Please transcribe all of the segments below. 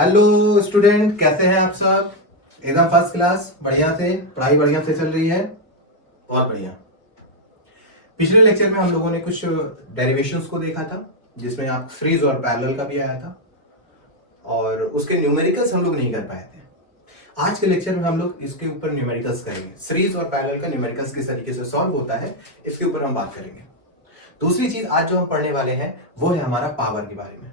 Hello student, कैसे हैं आप सब? एकदम फर्स्ट क्लास, बढ़िया से पढ़ाई बढ़िया से चल रही है। बहुत बढ़िया। पिछले लेक्चर में हम लोगों ने कुछ डेरिवेशंस को देखा था, जिसमें आप सीरीज और पैरेलल का भी आया था, और उसके न्यूमेरिकल्स हम लोग नहीं कर पाए थे। आज के लेक्चर में हम लोग इसके ऊपर न्यूमेरिकल्स करेंगे। सीरीज और पैरेलल का न्यूमेरिकल्स किस तरीके से सॉल्व होता है, इसके ऊपर हम बात करेंगे। दूसरी चीज आज जो हम पढ़ने वाले हैं वो है हमारा पावर के बारे में।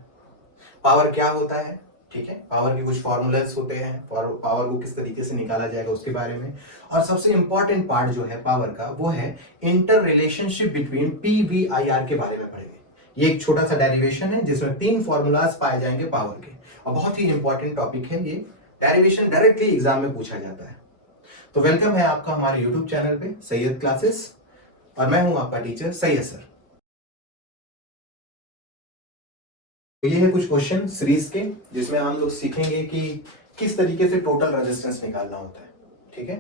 पावर क्या होता है, ठीक है, पावर के कुछ फॉर्मूलाज होते हैं, पावर को किस तरीके से निकाला जाएगा उसके बारे में। और सबसे इंपॉर्टेंट पार्ट जो है पावर का वो है inter relationship between P V I R के बारे में पढ़ेंगे। ये एक छोटा सा डेरिवेशन है जिसमें 3 फॉर्मूलाज पाए जाएंगे पावर के, और बहुत ही इंपॉर्टेंट टॉपिक है ये। डेरिवेशन डायरेक्टली एग्जाम में पूछा जाता है। तो वेलकम है आपका हमारे यूट्यूब चैनल पे सैयद क्लासेस, और मैं हूं आपका टीचर सैयद सर। तो ये है कुछ क्वेश्चन सीरीज के, जिसमें हम लोग सीखेंगे कि किस तरीके से टोटल रेजिस्टेंस निकालना होता है। ठीक है,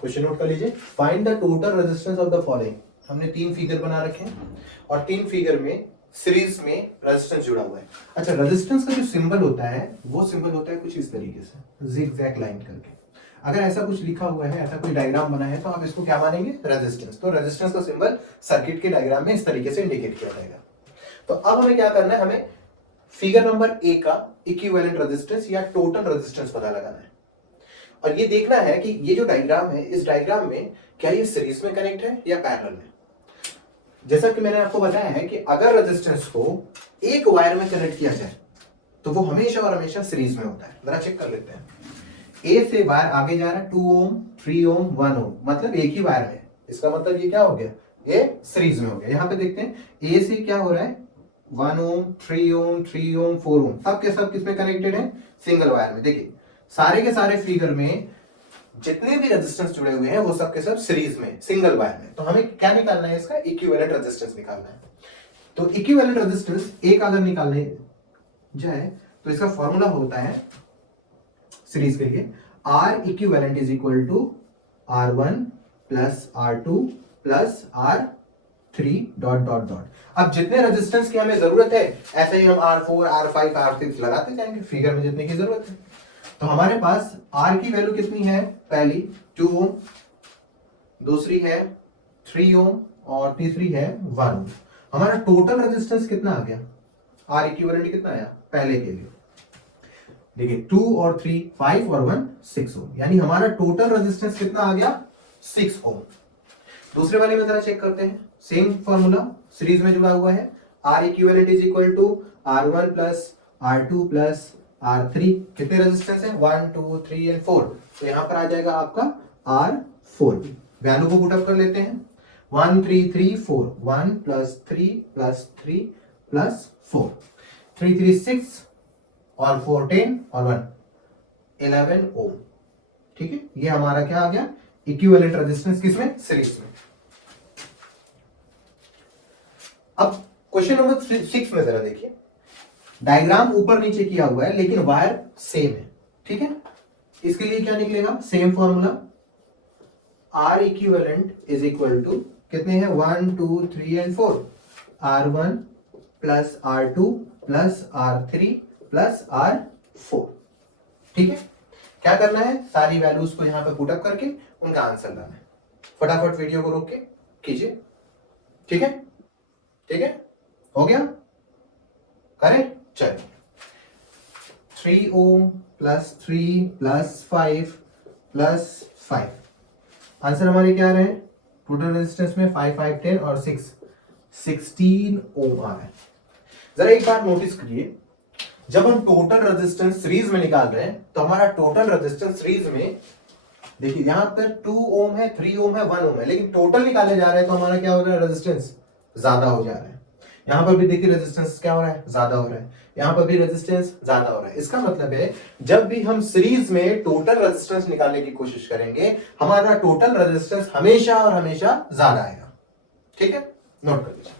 क्वेश्चन नोट कर लीजिए। Find the total resistance of the following. हमने 3 फिगर बना रखे हैं और 3 फिगर में सीरीज में रेजिस्टेंस जुड़ा हुआ है। अच्छा, रेजिस्टेंस का जो सिंबल होता है वो सिंबल होता है कुछ इस तरीके से, जिगजैग लाइन करके। अगर ऐसा कुछ लिखा हुआ है, ऐसा कोई डायग्राम बना है, तो आप इसको क्या मानेंगे? रेजिस्टेंस। तो रेजिस्टेंस का सिंबल सर्किट के डायग्राम में इस तरीके से इंडिकेट किया जाएगा। तो अब हमें क्या करना है, हमें फिगर नंबर ए का इक्विवेलेंट रेजिस्टेंस या टोटल रेजिस्टेंस पता लगाना है। और ये देखना है कि ये जो डायग्राम है, इस डायग्राम में क्या ये सीरीज में कनेक्ट है या पैरेलल में। जैसा कि मैंने आपको बताया है कि अगर रेजिस्टेंस को एक वायर में कनेक्ट किया जाए तो वो हमेशा और हमेशा सीरीज में होता है। जरा चेक कर लेते हैं। ए से वायर आगे जा रहा है, 2 ओम 3 ओम 1 ओम, मतलब एक ही वायर में। इसका मतलब ये क्या हो गया? ये सीरीज में हो गया। यहां पे देखते हैं ए से क्या हो रहा है, 1 ओम 3 ओम 3 ओम 4 ओम, सब के सब किसमें कनेक्टेड है? सिंगल वायर में। देखिए सारे के सारे फिगर में जितने भी रेजिस्टेंस जुड़े हुए हैं वो सब के सब सीरीज में, सिंगल वायर में। तो हमें क्या निकालना है? इसका इक्विवेलेंट रेजिस्टेंस निकालना है। तो इक्विवेलेंट रेजिस्टेंस एक अगर निकालने जाए तो इसका फॉर्मूला होता है सीरीज के लिए, R equivalent is equal to R1 plus R2 plus R3 dot dot dot. अब जितने रेजिस्टेंस की हमें जरूरत है, ऐसे ही हम R4 R5 R6 लगाते जाएंगे फिगर में जितने की जरूरत है। तो हमारे पास R की वैल्यू कितनी है? पहली 2 ओम, दूसरी है 3 ओम, और तीसरी है 1 ओम। हमारा टोटल रेजिस्टेंस कितना आ गया? R इक्विवेलेंट कितना आया पहले के लिए? देखिए 2 और 3 5 और 1 6 ओम, यानी हमारा टोटल रेजिस्टेंस कितना आ गया? 6 ओम। दूसरे वाले में जरा चेक करते हैं। सेम फॉर्मूला सीरीज में जुड़ा हुआ है, R equivalent is equal to R1 plus R2 plus R3। कितने रेजिस्टेंस है? 1 2 3 एंड 4। तो यहां पर आ जाएगा आपका R4। वैल्यू को पुटअप कर लेते हैं। 1 3 3 4, 1 प्लस 3 प्लस 3 प्लस 4, 3 3 6 और 4 10 और 1 11 ओम। ठीक है, ये हमारा क्या आ गया? इक्विवेलेंट रेजिस्टेंस किसमें? सीरीज में। अब क्वेश्चन नंबर 6 में जरा देखिए, डायग्राम ऊपर नीचे किया हुआ है लेकिन वायर सेम है। ठीक है, इसके लिए क्या निकलेगा? Same formula, R equivalent is equal to कितने हैं? 1 2 3 and 4, R1 plus R2 plus R3 plus R4। ठीक है, क्या करना है? सारी वैल्यूज को यहां पे पुटअप करके उनका आंसर लाना है। फटाफट वीडियो को रोक के कीजिए। ठीक है, ठीक है, हो गया? करें, चलिए। 3 ohm plus 3 plus 5 plus 5, answer हमारे क्या आ रहे हैं? टोटल रेजिस्टेंस में 5 5 10 और 6 16 ओम आ रहा है। जरा एक बात नोटिस करिए, जब हम टोटल रेजिस्टेंस सीरीज में निकाल रहे हैं तो हमारा टोटल रेजिस्टेंस सीरीज में, देखिए यहां पर 2 ओम है 3 ओम है 1 ओम है, लेकिन टोटल निकाले जा रहे हैं तो हमारा क्या हो रहा है? रेजिस्टेंस ज्यादा हो जा रहा है। यहां पर भी देखिए रेजिस्टेंस क्या हो रहा है? ज्यादा हो रहा है। यहां पर भी रेजिस्टेंस ज्यादा हो रहा है। इसका मतलब है जब भी हम सीरीज में टोटल रेजिस्टेंस निकालने की कोशिश करेंगे, हमारा टोटल रेजिस्टेंस हमेशा और हमेशा ज्यादा आएगा। ठीक है, नोट कर लीजिए।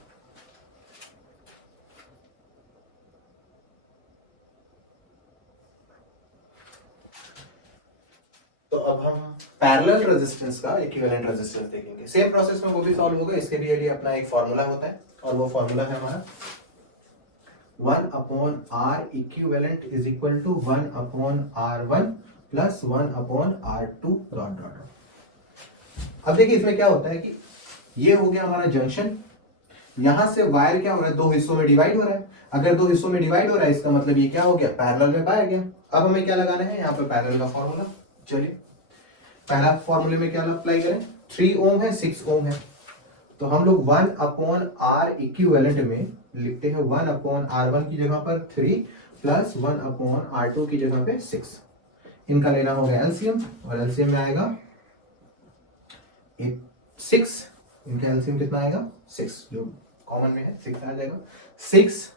तो अब हम पैरेलल रेजिस्टेंस का इक्विवेलेंट रेजिस्टेंस देखेंगे। सेम प्रोसेस में वो भी सॉल्व होगा। इसके लिए अपना एक फॉर्मूला होता है, और वो फॉर्मूला है हमारा 1 upon R equivalent is equal to 1 upon R1 plus 1 upon R2 dot dot. अब देखिए इसमें क्या होता है कि ये हो गया हमारा जंक्शन, यहां से वायर क्या हो रहा है, दो हिस्सों में डिवाइड हो रहा है। अगर दो हिस्सों में डिवाइड हो रहा है इसका मतलब ये क्या हो गया, पैरेलल में पाया गया। अब हमें क्या लगाना है यहाँ पे, पैरेलल का फॉर्मूला। चलिए पहला फॉर्मूले में क्या अप्लाई करें, 3 ओम है 6 ओम है, तो हम लोग 1 अपॉन आर इक्विवेलेंट में लिखते हैं 1 अपॉन R1 की जगह पर 3 प्लस 1 अपॉन R2 की जगह पे 6। इनका लेना होगा एलसीएम, और एलसीएम में आएगा 6, इनका एलसीएम कितना आएगा 6, जो कॉमन में है 6 आ जाएगा। 6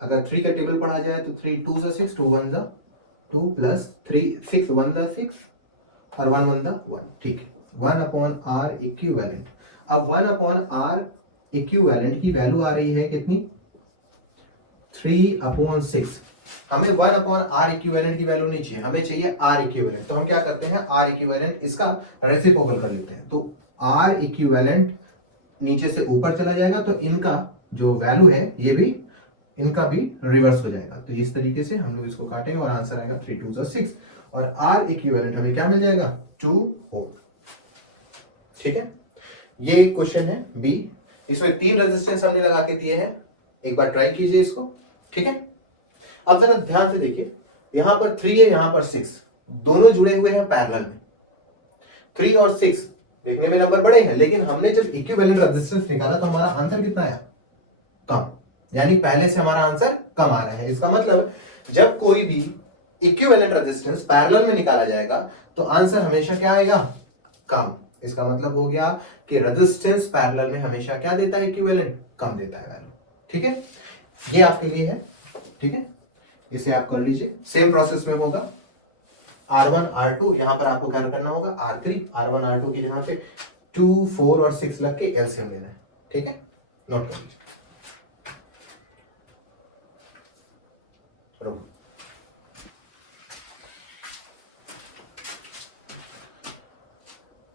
अगर 3 का टेबल पढ़ा जाए तो 3 2 से 6, 2 1 जा 2 प्लस 3 6 1 जा 6 और 1 1 जा 1, ठीक है। 1 अपॉन आर इक्विवेलेंट, अब 1 अपॉन आर इक्विवेलेंट की वैल्यू आ रही है कितनी, 3 अपॉन 6। हमें 1 अपॉन आर इक्विवेलेंट की वैल्यू नहीं चाहिए, हमें चाहिए आर इक्विवेलेंट। तो हम क्या करते हैं, आर इक्विवेलेंट इसका रेसिप्रोकल कर लेते हैं, तो आर इक्विवेलेंट नीचे से ऊपर चला जाएगा, तो इनका जो वैल्यू है ये भी, इनका भी रिवर्स हो जाएगा। तो इस तरीके से हम लोग इसको काटेंगे और आंसर आएगा 3 2 6, और आर इक्विवेलेंट हमें क्या मिल जाएगा, 2 ओम। ठीक है, ये क्वेश्चन है बी। इसमें 3 रेजिस्टेंस हमने लगा के दिए हैं, एक बार ट्राई कीजिए इसको। ठीक है, अब जरा ध्यान से देखिए, यहां पर 3 है, यहां पर 6, दोनों जुड़े हुए हैं पैरेलल में। 3 और 6 देखने में नंबर बड़े हैं, लेकिन हमने जब इक्विवेलेंट रेजिस्टेंस निकाला तो हमारा आंसर कितना आया, कम, यानी पहले से हमारा आंसर कम आ रहा है। इसका मतलब जब कोई भी इक्विवेलेंट रेजिस्टेंस पैरेलल में निकाला जाएगा तो आंसर हमेशा क्या आएगा, कम। इसका मतलब हो गया कि रेजिस्टेंस पैरेलल में हमेशा क्या देता है, इक्विवेलेंट कम देता है वैल्यू। ठीक है, ये आपके लिए है। ठीक है, इसे आप कर लीजिए, सेम प्रोसेस में होगा। R1 R2 यहां पर आपको क्या करना होगा, R3 R1 R2 की जगह पे 2 4 और 6 लग के एलसीएम लेना है। ठीक है, नोट कर लीजिए।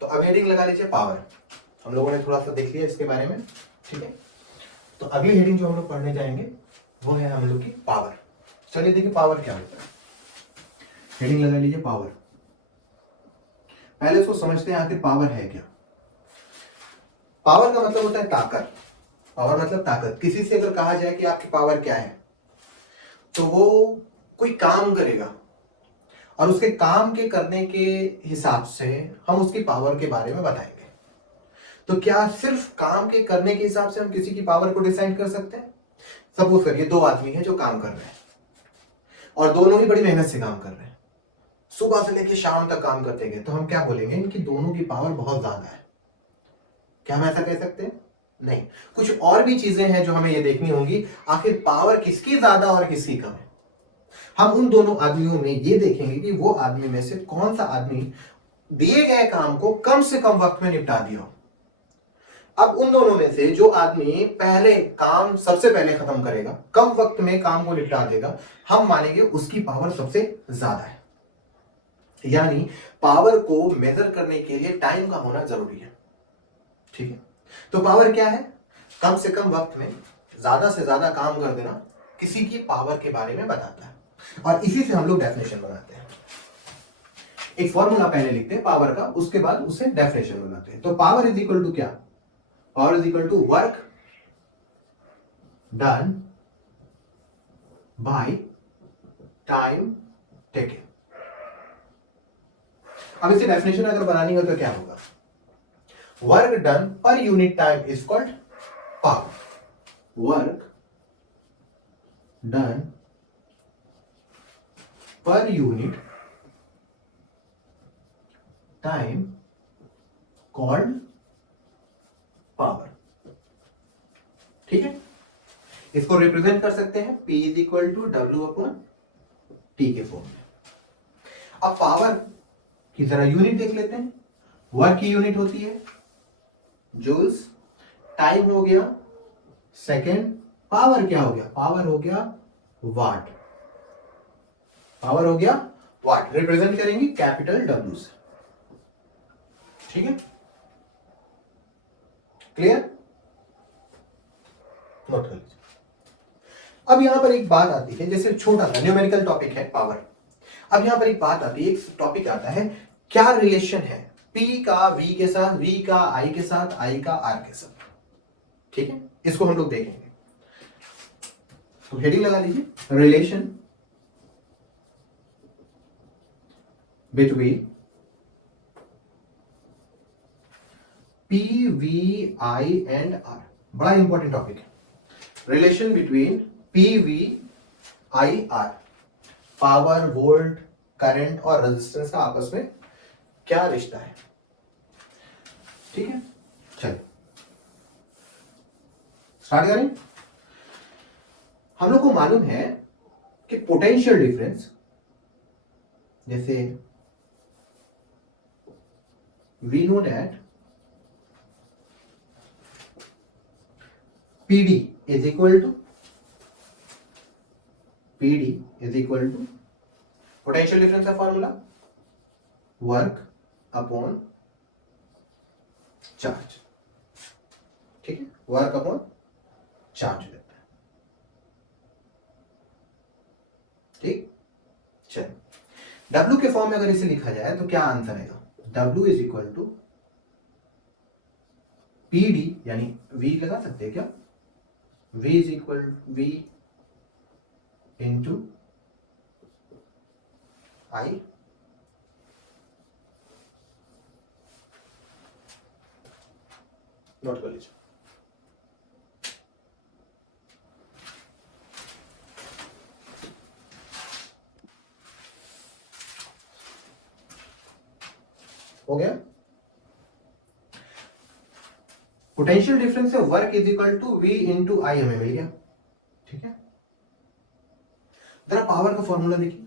तो अब हेडिंग लगा लीजिए पावर। हम लोगों ने थोड़ा सा देख लिया इसके बारे में। ठीक है, तो अगली हेडिंग जो हम लोग पढ़ने जाएंगे वो है हम लोग की पावर। चलिए देखिए पावर क्या होता है। हेडिंग लगा लीजिए पावर। पहले इसको समझते हैं आखिर पावर है क्या। पावर का मतलब होता है ताकत। पावर मतलब ताकत। किसी से अगर कहा जाए कि आपकी पावर क्या है, तो वो कोई काम करेगा और उसके काम के करने के हिसाब से हम उसकी पावर के बारे में बताएंगे। तो क्या सिर्फ काम के करने के हिसाब से हम किसी की पावर को डिसाइड कर सकते हैं। सपोज करिए 2 आदमी हैं जो काम कर रहे हैं और दोनों ही बड़ी मेहनत से काम कर रहे हैं, सुबह से लेकर शाम तक काम करते गए, तो हम क्या बोलेंगे, इनकी दोनों की पावर बहुत ज्यादा है। क्या हम ऐसा कह सकते हैं, नहीं। कुछ और भी चीजें हैं जो हमें ये देखनी होंगी, आखिर पावर किसकी ज्यादा और किसकी कम है। हम उन दोनों आदमियों में ये देखेंगे कि वो आदमी में से कौन सा आदमी दिए गए काम को कम से कम वक्त में निपटा दिया। अब उन दोनों में से जो आदमी पहले काम सबसे पहले खत्म करेगा, कम वक्त में काम को निपटा देगा, हम मानेंगे उसकी पावर सबसे ज्यादा है। यानी पावर को मेजर करने के लिए टाइम का होना जरूरी है। ठीक है, तो पावर क्या है, कम से कम वक्त में ज्यादा से ज्यादा काम कर देना किसी की पावर के बारे में बताता है। और इसी से हम लोग डेफिनेशन बनाते हैं। एक फॉर्मूला पहले लिखते हैं पावर का, उसके बाद उससे डेफिनेशन बनाते हैं। तो पावर इज इक्वल टू क्या, power is equal to work done by time taken. अब इसे डेफिनेशन अगर बनानी हो तो क्या होगा, work done per unit time is called power. Work done per unit time called power. ठीक है, इसको रिप्रेजेंट कर सकते हैं P is equal to W upon T के फॉर्म में। अब पावर की जरा यूनिट देख लेते हैं। वर्क की यूनिट होती है जूल्स, टाइम हो गया सेकेंड, पावर क्या हो गया, पावर हो गया वाट। पावर हो गया वाट, रिप्रेजेंट करेंगे कैपिटल डब्ल्यू से। ठीक है, क्लियर, नोट कर लीजिए। अब यहां पर एक बात आती है, जैसे छोटा सा न्यूमेरिकल टॉपिक है पावर। अब यहां पर एक बात आती है, एक टॉपिक आता है, क्या रिलेशन है P का V के साथ, V का I के साथ, I का R के साथ। ठीक है, इसको हम लोग देखेंगे। तो हेडिंग लगा लीजिए, relation between P, V, I and R। बड़ा इंपॉर्टेंट टॉपिक है, relation between P, V, I, R। Power, volt, current और रेजिस्टेंस का आपस में क्या रिश्ता है। ठीक है, चलिए स्टार्ट करें। हम लोग को मालूम है कि पोटेंशियल डिफरेंस, जैसे we know that PD is equal to potential difference का फॉर्मूला वर्क अपॉन चार्ज। ठीक है, वर्क अपॉन चार्ज देता है। ठीक, चलिए W के फॉर्म में अगर इसे लिखा जाए तो क्या आंसर आएगा, W is equal to PD, यानी V लगा सकते हैं क्या, V is equal V into I। Note कर लीजिए। हो गया, पोटेंशियल डिफरेंस से work is equal to V into I हमें मिल गया। ठीक है, जरा पावर का फॉर्मूला देखिए,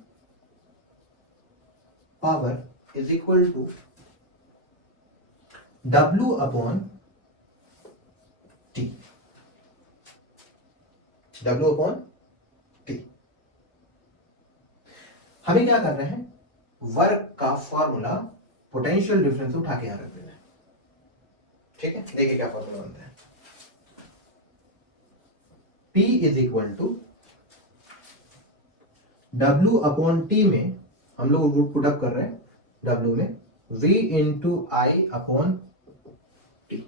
power is equal to W upon T। W upon T। हमें क्या कर रहे हैं, वर्क का फॉर्मूला पोटेंशियल डिफरेंस उठा के यहां रख देना है। ठीक है, देखिए क्या फॉर्मूला बनता है, P is equal to W upon T में हम लोग रूट पुट अप कर रहे हैं, W में V into I upon T।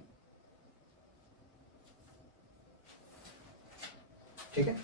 ठीक है,